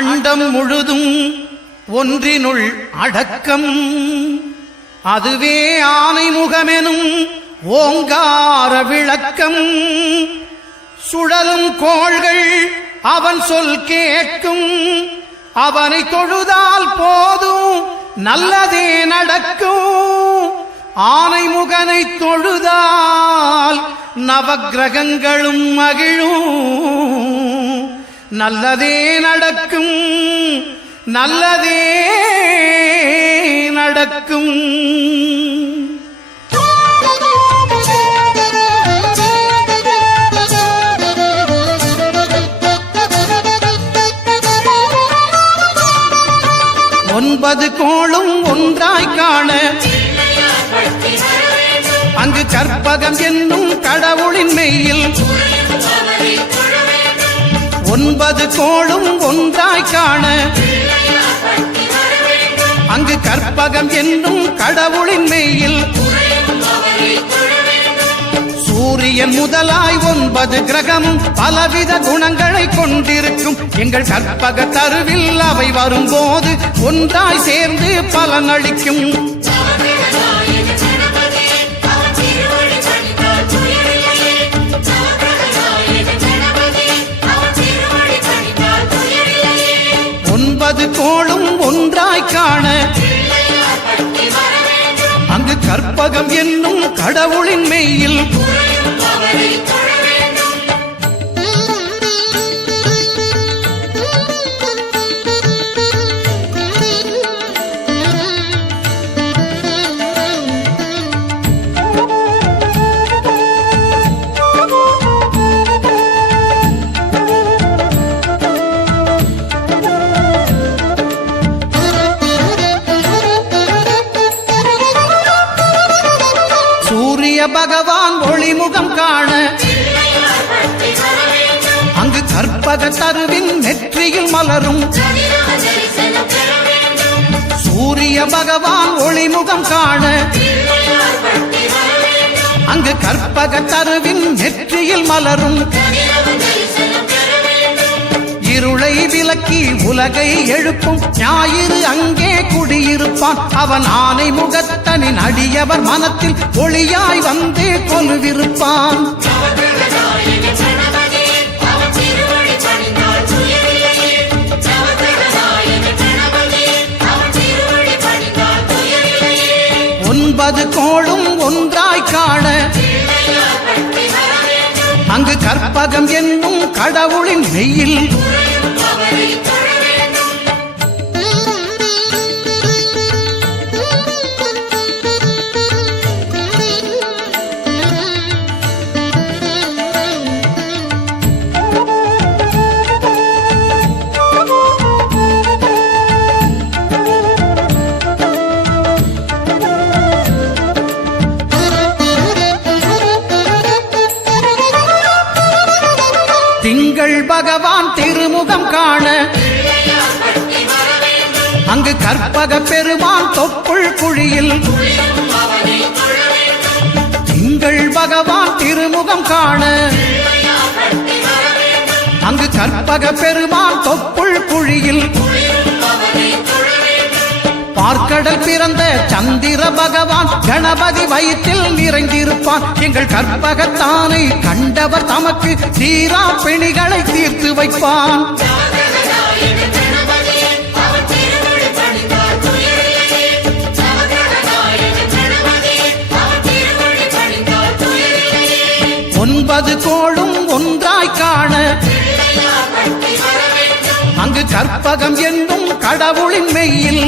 அண்டம் முழுதும் ஒன்றினுள் அடக்கம். அதுவே ஆனைமுகமெனும் ஓங்கார விளக்கம். சுழலும் கோள்கள் அவன் சொல் கேட்கும். அவனை தொழுதால் போதும் நல்லதே நடக்கும். ஆனைமுகனை தொழுதால் நவக்கிரகங்களும் மகிழும். நல்லதே நடக்கும், நல்லதே நடக்கும். ஒன்பது கோளும் ஒன்றாய் காண அங்கு கற்பகம் என்னும் கடவுளின் மெய்யில். ஒன்பது கோளும் ஒன்றாய் காண அங்கு கற்பகம் என்னும் கடவுளின் மெய்யில். சூரியன் முதலாய் 9 கிரகமும் பலவித குணங்களை கொண்டிருக்கும். எங்கள் கற்பக தருவில் அவை வரும்போது ஒன்றாய் சேர்ந்து பலனளிக்கும். ஒன்பது கோளும் ஒன்றாய் காண அங்கு கற்பகம் என்னும் கடவுளின் மெய்யில். பகவான் ஒளிமுகம் காண அங்கு கற்பக தருவின் நெற்றியில் மலரும். சூரிய பகவான் ஒளிமுகம் காண அங்கு கற்பக தருவின் நெற்றியில் மலரும். இருளை விலக்கி உலகை எழுப்பும் ஞாயிறு அங்கே குடியிருப்பான். அவன் ஆனை முகத்தனின் அடியவர் மனத்தில் ஒளியாய் வந்து கொலுவிருப்பான். ஒன்பது கோளும் ஒன்றாய் காண அங்கு கற்பகம் என்னும் கடவுளின் மெய்யில். திங்கள் பகவான் திருமுகம் காண அங்கு கற்பக பெருமான் தொப்புள் குழியில். திங்கள் பகவான் திருமுகம் காண அங்கு கற்பக பெருமான் தொப்புள் குழியில். பார்க்கடல் பிறந்த சந்திர பகவான் கணபதி வயிற்றில் நிறைந்திருப்பான். எங்கள் கற்பகத்தானை கண்டவர் தமக்கு தீரா பிணிகளை தீர்த்து வைப்பான். ஒன்பது கோளும் ஒன்றாய் காண அங்கு கற்பகம் என்னும் கடவுளின் மெய்யில்.